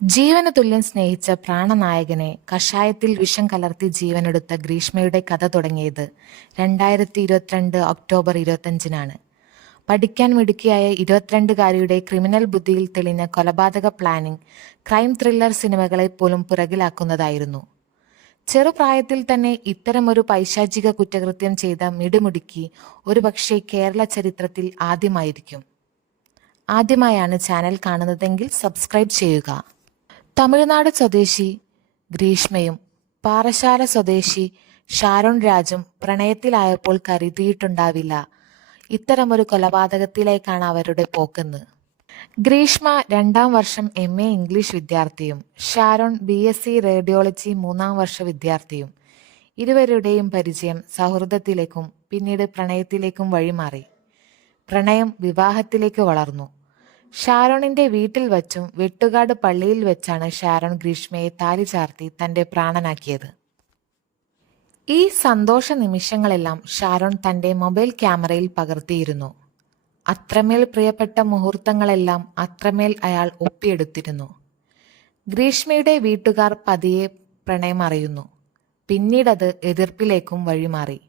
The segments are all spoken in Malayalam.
ജീവന് തുല്യം സ്നേഹിച്ച പ്രാണനായകനെ കഷായത്തിൽ വിഷം കലർത്തി ജീവനെടുത്ത ഗ്രീഷ്മയുടെ കഥ തുടങ്ങിയത് രണ്ടായിരത്തി ഇരുപത്തിരണ്ട് ഒക്ടോബർ ഇരുപത്തഞ്ചിനാണ് പഠിക്കാൻ മിടുക്കിയായ ഇരുപത്തിരണ്ടുകാരിയുടെ ക്രിമിനൽ ബുദ്ധിയിൽ തെളിഞ്ഞ കൊലപാതക പ്ലാനിംഗ് ക്രൈം ത്രില്ലർ സിനിമകളെ പോലും പുറകിലാക്കുന്നതായിരുന്നു. ചെറുപ്രായത്തിൽ തന്നെ ഇത്തരമൊരു പൈശാചിക കുറ്റകൃത്യം ചെയ്ത മിടുമുടുക്കി ഒരുപക്ഷെ കേരള ചരിത്രത്തിൽ ആദ്യമായിരിക്കും. ആദ്യമായാണ് ചാനൽ കാണുന്നതെങ്കിൽ സബ്സ്ക്രൈബ് ചെയ്യുക. തമിഴ്നാട് സ്വദേശി ഗ്രീഷ്മയും പാറശാല സ്വദേശി ഷാരോൺ രാജും പ്രണയത്തിലായപ്പോൾ കരുതിയിട്ടുണ്ടാവില്ല. ഇത്തരമൊരു കൊലപാതകത്തിലേക്കാണ് അവരുടെ പോക്കെന്ന്. ഗ്രീഷ്മ രണ്ടാം വർഷം എം. എ. ഇംഗ്ലീഷ് വിദ്യാർത്ഥിയും Sharon B. S. C. Radiology മൂന്നാം വർഷ വിദ്യാർത്ഥിയും. ഇരുവരുടെയും പരിചയം സൗഹൃദത്തിലേക്കും പിന്നീട് പ്രണയത്തിലേക്കും വഴിമാറി. പ്രണയം വിവാഹത്തിലേക്ക് വളർന്നു. ഷാരോണിന്റെ വീട്ടിൽ വച്ചും വെട്ടുകാട് പള്ളിയിൽ വെച്ചാണ് ഷാരോൺ ഗ്രീഷ്മയെ താലി ചാർത്തി തന്റെ പ്രാണനാക്കിയത്. ഈ സന്തോഷ നിമിഷങ്ങളെല്ലാം ഷാരോൺ തന്റെ മൊബൈൽ ക്യാമറയിൽ പകർത്തിയിരുന്നു. അത്രമേൽ പ്രിയപ്പെട്ട മുഹൂർത്തങ്ങളെല്ലാം അത്രമേൽ അയാൾ ഒപ്പിയെടുത്തിരുന്നു. ഗ്രീഷ്മയുടെ വീട്ടുകാർ പതിയെ പ്രണയം അറിയുന്നു. പിന്നീടത് എതിർപ്പിലേക്കും വഴിമാറി.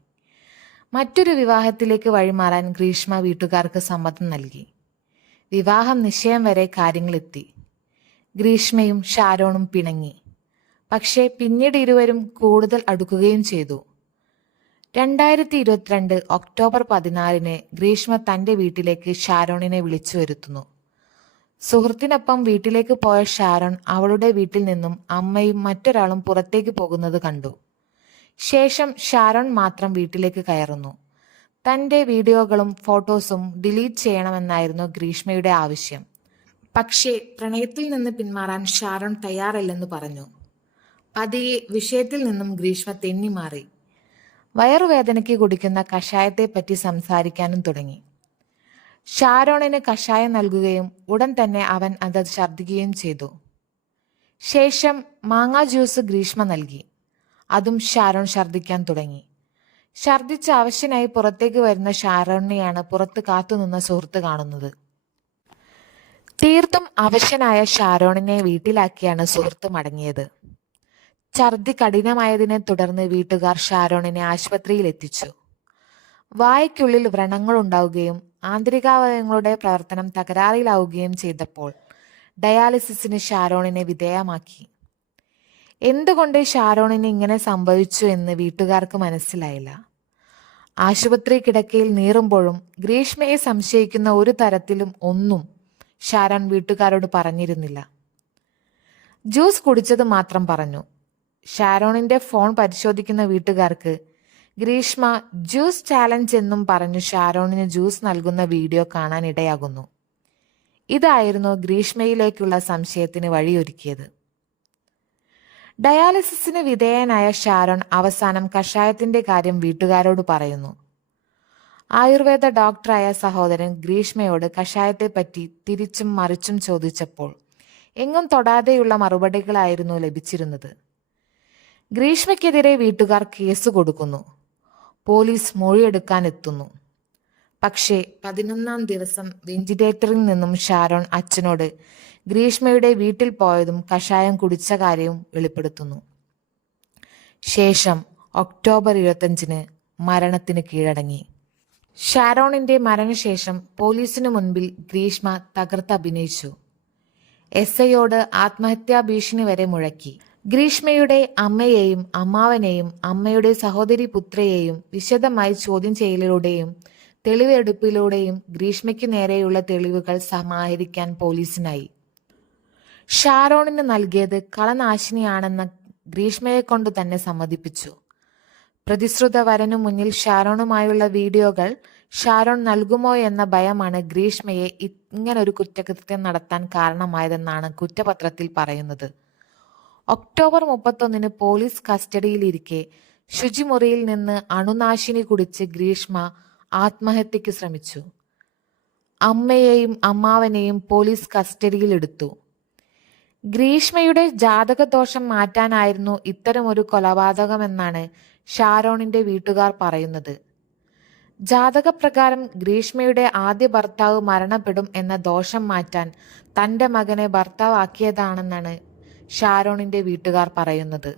മറ്റൊരു വിവാഹത്തിലേക്ക് വഴിമാറാൻ ഗ്രീഷ്മ വീട്ടുകാർക്ക് സമ്മതം നൽകി. വിവാഹം നിശ്ചയം വരെ കാര്യങ്ങളെത്തി. ഗ്രീഷ്മയും ഷാരോണും പിണങ്ങി. പക്ഷേ പിന്നീട് ഇരുവരും കൂടുതൽ അടുക്കുകയും ചെയ്തു. രണ്ടായിരത്തി ഇരുപത്തിരണ്ട് ഒക്ടോബർ പതിനാലിന് ഗ്രീഷ്മ തന്റെ വീട്ടിലേക്ക് ഷാരോണിനെ വിളിച്ചു വരുത്തുന്നു. സുഹൃത്തിനൊപ്പം വീട്ടിലേക്ക് പോയ ഷാരോൺ അവളുടെ വീട്ടിൽ നിന്നും അമ്മയും മറ്റൊരാളും പുറത്തേക്ക് പോകുന്നത് കണ്ടു. ശേഷം ഷാരോൺ മാത്രം വീട്ടിലേക്ക് കയറുന്നു. തന്റെ വീഡിയോകളും ഫോട്ടോസും ഡിലീറ്റ് ചെയ്യണമെന്നായിരുന്നു ഗ്രീഷ്മയുടെ ആവശ്യം. പക്ഷേ പ്രണയത്തിൽ നിന്ന് പിന്മാറാൻ ഷാരൺ തയ്യാറല്ലെന്ന് പറഞ്ഞു. പതിയെ വിഷയത്തിൽ നിന്നും ഗ്രീഷ്മ തെന്നിമാറി വയറുവേദനയ്ക്ക് കുടിക്കുന്ന കഷായത്തെപ്പറ്റി സംസാരിക്കാനും തുടങ്ങി. ഷാരോണിന് കഷായം നൽകുകയും ഉടൻ തന്നെ അവൻ അത് ഛർദ്ദിക്കുകയും ചെയ്തു. ശേഷം മാങ്ങാ ജ്യൂസ് ഗ്രീഷ്മ നൽകി. അതും ഷാരോൺ ഛർദ്ദിക്കാൻ തുടങ്ങി. ഛർദ്ദിച്ച ആവശ്യനായി പുറത്തേക്ക് വരുന്ന ഷാരോണിനെയാണ് പുറത്ത് കാത്തുനിന്ന സുഹൃത്ത് കാണുന്നത്. തീർത്തും അവശനായ ഷാരോണിനെ വീട്ടിലാക്കിയാണ് സുഹൃത്ത് മടങ്ങിയത്. ഛർദി കഠിനമായതിനെ തുടർന്ന് വീട്ടുകാർ ഷാരോണിനെ ആശുപത്രിയിൽ എത്തിച്ചു. വായ്ക്കുള്ളിൽ വ്രണങ്ങളുണ്ടാവുകയും ആന്തരികാവയവങ്ങളുടെ പ്രവർത്തനം തകരാറിലാവുകയും ചെയ്തപ്പോൾ ഡയാലിസിസിന് ഷാരോണിനെ വിധേയമാക്കി. എന്തുകൊണ്ട് ഷാരോണിന് ഇങ്ങനെ സംഭവിച്ചു എന്ന് വീട്ടുകാർക്ക് മനസ്സിലായില്ല. ആശുപത്രി കിടക്കയിൽ നീറുമ്പോഴും ഗ്രീഷ്മയെ സംശയിക്കുന്ന ഒരു തരത്തിലും ഒന്നും ഷാരോൺ വീട്ടുകാരോട് പറഞ്ഞിരുന്നില്ല. ജ്യൂസ് കുടിച്ചത് മാത്രം പറഞ്ഞു. ഷാരോണിന്റെ ഫോൺ പരിശോധിക്കുന്ന വീട്ടുകാർക്ക് ഗ്രീഷ്മ ജ്യൂസ് ചാലഞ്ച് എന്നും പറഞ്ഞു ഷാരോണിന് ജ്യൂസ് നൽകുന്ന വീഡിയോ കാണാൻ ഇടയാകുന്നു ഇതായിരുന്നു ഗ്രീഷ്മയിലേക്കുള്ള സംശയത്തിന് വഴിയൊരുക്കിയത്. ഡയാലിസിസിന് വിധേയനായ ഷാരോൺ അവസാനം കഷായത്തിന്റെ കാര്യം വീട്ടുകാരോട് പറയുന്നു. ആയുർവേദ ഡോക്ടറായ സഹോദരൻ ഗ്രീഷ്മയോട് കഷായത്തെപ്പറ്റി തിരിച്ചും മറിച്ചും ചോദിച്ചപ്പോൾ എങ്ങും തൊടാതെയുള്ള മറുപടികളായിരുന്നു ലഭിച്ചിരുന്നത്. ഗ്രീഷ്മയ്ക്കെതിരെ വീട്ടുകാർ കേസ് കൊടുക്കുന്നു. പോലീസ് മൊഴിയെടുക്കാൻ എത്തുന്നു പക്ഷേ പതിനൊന്നാം ദിവസം വെന്റിലേറ്ററിൽ നിന്നും ഷാരോൺ അച്ഛനോട് ഗ്രീഷ്മയുടെ വീട്ടിൽ പോയതും കഷായം കുടിച്ച കാര്യവും വെളിപ്പെടുത്തുന്നു. ശേഷം ഒക്ടോബർ ഇരുപത്തഞ്ചിന് മരണത്തിന് കീഴടങ്ങി. ഷാരോണിന്റെ മരണശേഷം പോലീസിനു മുൻപിൽ ഗ്രീഷ്മ തകർത്തഭിനയിച്ചു എസ് ഐയോട് ആത്മഹത്യാ ഭീഷണി വരെ മുഴക്കി. ഗ്രീഷ്മയുടെ അമ്മയെയും അമ്മാവനെയും അമ്മയുടെ സഹോദരി പുത്രയെയും വിശദമായി ചോദ്യം ചെയ്യലിലൂടെയും തെളിവെടുപ്പിലൂടെയും ഗ്രീഷ്മയ്ക്ക് നേരെയുള്ള തെളിവുകൾ സമാഹരിക്കാൻ പോലീസിനായി. ഷാരോണിന് നൽകിയത് കളനാശിനിയാണെന്ന ഗ്രീഷ്മയെ കൊണ്ട് തന്നെ സമ്മതിപ്പിച്ചു. പ്രതിശ്രുത വരനു മുന്നിൽ ഷാരോണുമായുള്ള വീഡിയോകൾ ഷാരോൺ നൽകുമോ എന്ന ഭയമാണ് ഗ്രീഷ്മയെ ഇങ്ങനൊരു കുറ്റകൃത്യം നടത്താൻ കാരണമായതെന്നാണ് കുറ്റപത്രത്തിൽ പറയുന്നത്. ഒക്ടോബർ മുപ്പത്തൊന്നിന് പോലീസ് കസ്റ്റഡിയിലിരിക്കെ ശുചിമുറിയിൽ നിന്ന് അണുനാശിനി കുടിച്ച് ഗ്രീഷ്മ ആത്മഹത്യക്ക് ശ്രമിച്ചു. അമ്മയെയും അമ്മാവനെയും പോലീസ് കസ്റ്റഡിയിലെടുത്തു ഗ്രീഷ്മയുടെ ജാതകദോഷം മാറ്റാനായിരുന്നു ഇത്തരമൊരു കൊലപാതകമെന്നാണ് ഷാരോണിന്റെ വീട്ടുകാർ പറയുന്നത്. ജാതകപ്രകാരം ഗ്രീഷ്മയുടെ ആദ്യ ഭർത്താവ് മരണപ്പെടും എന്ന ദോഷം മാറ്റാൻ തന്റെ മകനെ ഭർത്താവാക്കിയതാണെന്നാണ് ഷാരോണിന്റെ വീട്ടുകാർ പറയുന്നത്.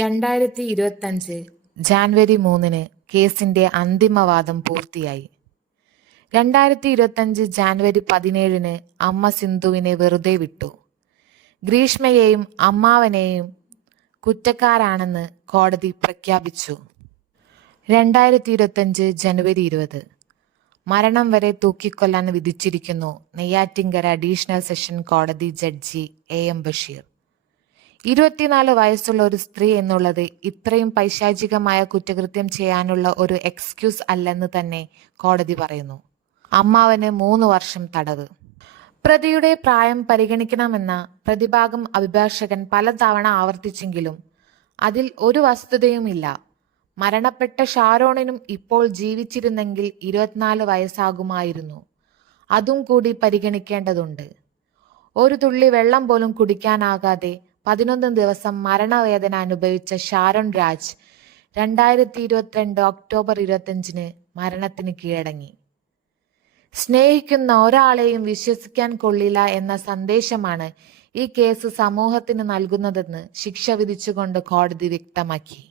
രണ്ടായിരത്തി ഇരുപത്തഞ്ച് ജാൻവരി മൂന്നിന് കേസിന്റെ അന്തിമവാദം പൂർത്തിയായി. രണ്ടായിരത്തി ഇരുപത്തഞ്ച് ജാൻവരി പതിനേഴിന് അമ്മ സിന്ധുവിനെ വെറുതെ വിട്ടു. ഗ്രീഷ്മയെയും അമ്മാവനെയും കുറ്റക്കാരാണെന്ന് കോടതി പ്രഖ്യാപിച്ചു. രണ്ടായിരത്തി ഇരുപത്തഞ്ച് ജനുവരി ഇരുപത്. മരണം വരെ തൂക്കിക്കൊല്ലാൻ വിധിച്ചിരിക്കുന്നു നെയ്യാറ്റിങ്കര അഡീഷണൽ സെഷൻ കോടതി ജഡ്ജി എ എം ബഷീർ. ഇരുപത്തിനാല് വയസ്സുള്ള ഒരു സ്ത്രീ എന്നുള്ളത് ഇത്രയും പൈശാചികമായ കുറ്റകൃത്യം ചെയ്യാനുള്ള ഒരു എക്സ്ക്യൂസ് അല്ലെന്ന് തന്നെ കോടതി പറയുന്നു. അമ്മാവന് മൂന്ന് വർഷം തടവ്. പ്രതിയുടെ പ്രായം പരിഗണിക്കണമെന്ന പ്രതിഭാഗം അഭിഭാഷകൻ പലതവണ ആവർത്തിച്ചെങ്കിലും അതിൽ ഒരു വസ്തുതയുമില്ല. മരണപ്പെട്ട ഷാരോണിനും ഇപ്പോൾ ജീവിച്ചിരുന്നെങ്കിൽ ഇരുപത്തിനാല് വയസ്സാകുമായിരുന്നു. അതും കൂടി പരിഗണിക്കേണ്ടതുണ്ട്. ഒരു തുള്ളി വെള്ളം പോലും കുടിക്കാനാകാതെ പതിനൊന്ന് ദിവസം മരണവേദന അനുഭവിച്ച ഷാരോൺ രാജ് രണ്ടായിരത്തി ഇരുപത്തിരണ്ട് ഒക്ടോബർ ഇരുപത്തിയഞ്ചിന് മരണത്തിന് കീഴടങ്ങി. സ്നേഹിക്കുന്ന ഒരാളെയും വിശ്വസിക്കാൻ കൊള്ളില്ല എന്ന സന്ദേശമാണ് ഈ കേസ് സമൂഹത്തിന് നൽകുന്നതെന്ന് ശിക്ഷ വിധിച്ചുകൊണ്ട് കോടതി വ്യക്തമാക്കി.